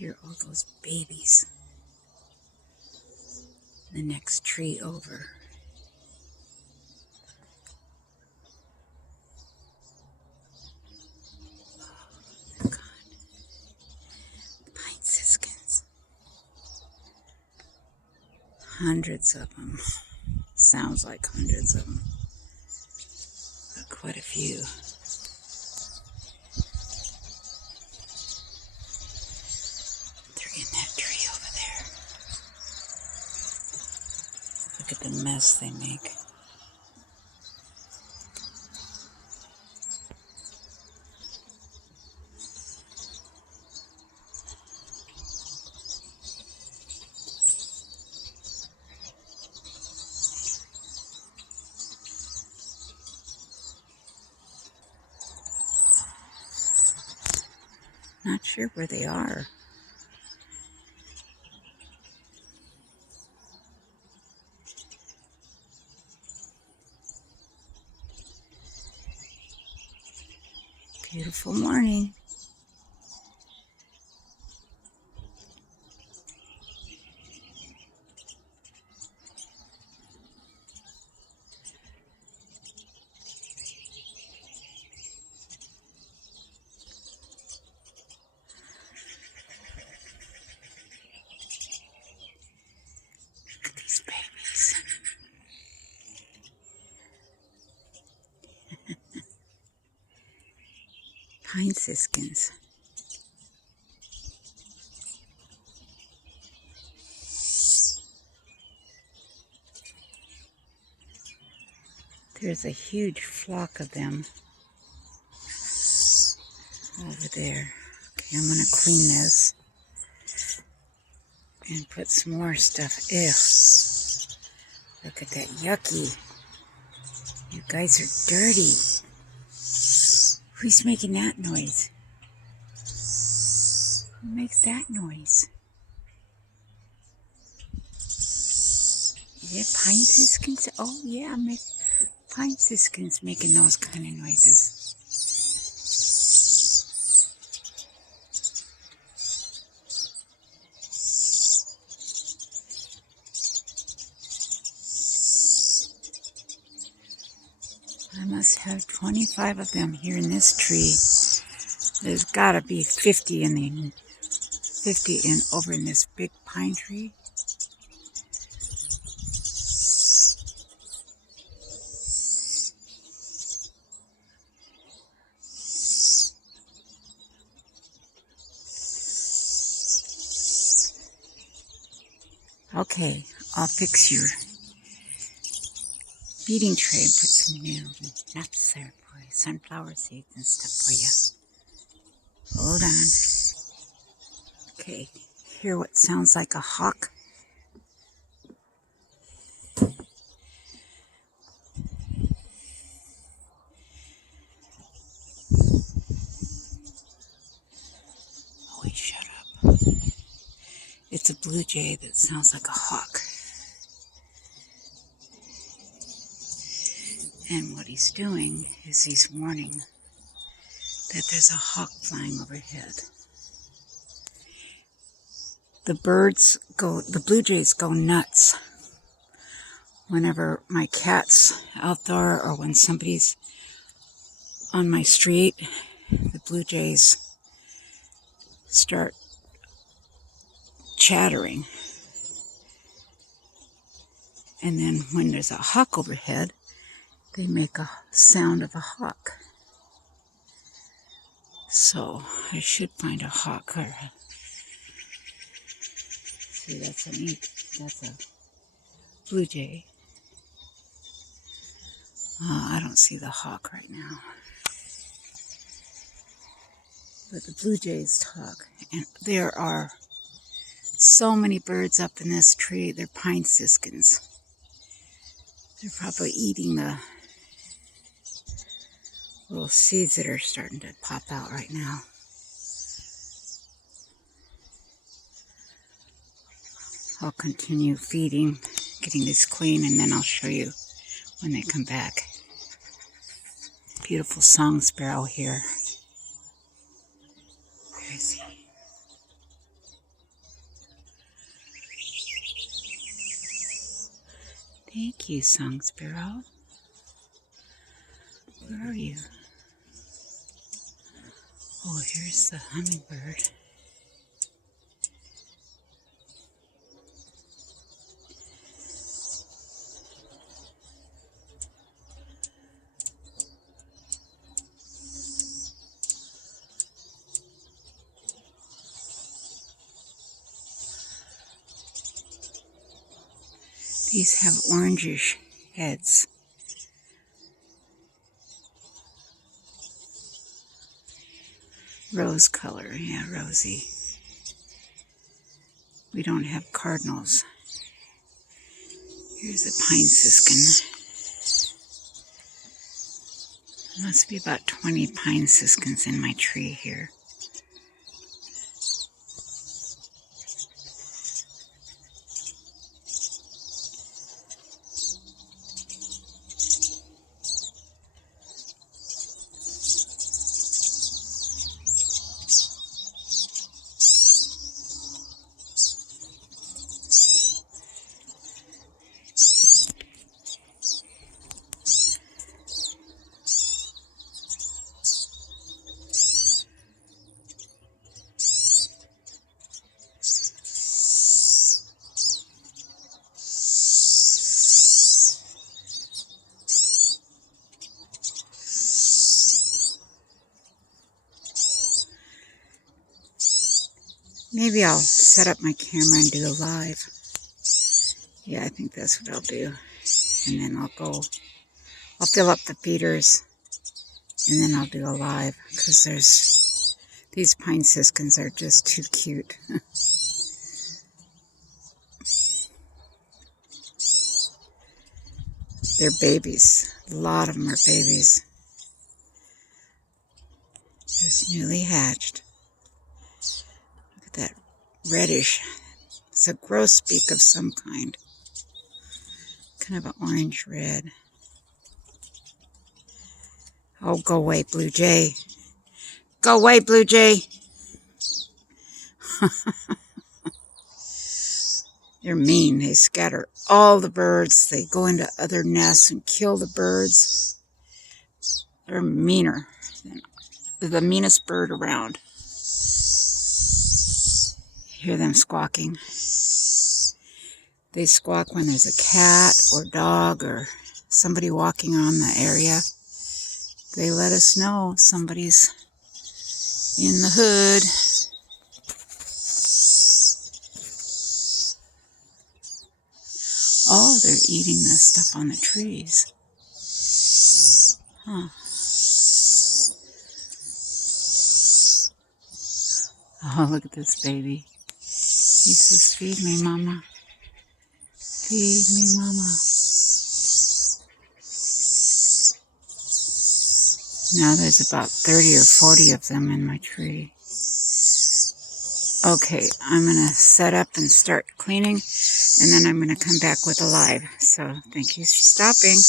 hear all those babies. The next tree over. Oh, God. Pinesiskins. Hundreds of them. Sounds like hundreds of them. But quite a few. They're in that tree over there. Look at the mess they make. Not sure where they are. Beautiful morning. Look at these babies. Pinesiskins. There's a huge flock of them over there. Okay, I'm going to clean this and put some more stuff. Ew. Look at that yucky. You guys are dirty. Who's making that noise? Who makes that noise? Is it Pinesiskins? Oh yeah, Pinesiskins making those kind of noises. I must have 25 of them here in this tree. There's got to be 50 over in this big pine tree. Okay, I'll fix your feeding tray and put some new nuts there for you, sunflower seeds and stuff for you. Hold on. Okay, hear what sounds like a hawk? Oh, wait, shut up. It's a blue jay that sounds like a hawk. And what he's doing is he's warning that there's a hawk flying overhead. The blue jays go nuts whenever my cat's out there or when somebody's on my street. The blue jays start chattering. And then when there's a hawk overhead, they make a sound of a hawk. So I should find a hawk. See, that's a blue jay. I don't see the hawk right now. But the blue jays talk. And there are so many birds up in this tree. They're Pinesiskins. They're probably eating the little seeds that are starting to pop out right now. I'll continue feeding, getting this clean, and then I'll show you when they come back. Beautiful song sparrow here. Where is he? Thank you, song sparrow. Where are you? Oh, here's the hummingbird. These have orangish heads. Rose color, yeah, rosy. We don't have cardinals. Here's a pine siskin. There must be about 20 pine siskins in my tree here. Maybe I'll set up my camera and do a live. Yeah, I think that's what I'll do. And then I'll fill up the feeders, and then I'll do a live, because these pine siskins are just too cute. They're babies. A lot of them are babies. Just newly hatched. Look at that reddish. It's a grosbeak of some kind. Kind of an orange red. Oh, go away, blue jay. Go away, blue jay. They're mean. They scatter all the birds. They go into other nests and kill the birds. They're meaner than the meanest bird around. Hear them squawking. They squawk when there's a cat or dog or somebody walking on the area. They let us know somebody's in the hood. Oh, they're eating the stuff on the trees. Huh. Oh, look at this baby. He says, feed me, mama. Feed me, mama. Now there's about 30 or 40 of them in my tree. Okay, I'm going to set up and start cleaning, and then I'm going to come back with a live. So thank you for stopping.